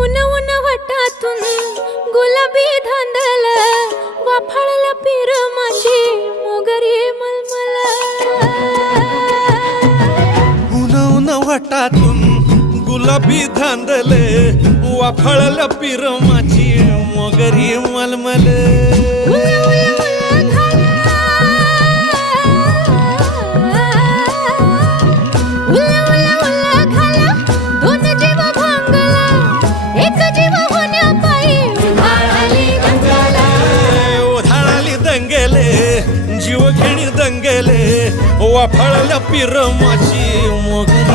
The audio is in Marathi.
उन उन वटातून गुलाबी धांदल वाफाळल्या पिरमाची मोगरी मलमल उन उन वटातून गुलाबी धांदले वाफाळल्या पिरमाची मोगरी मलमल जीव घेणी दंगेले वाफाळल्या पिरमाची मोगरी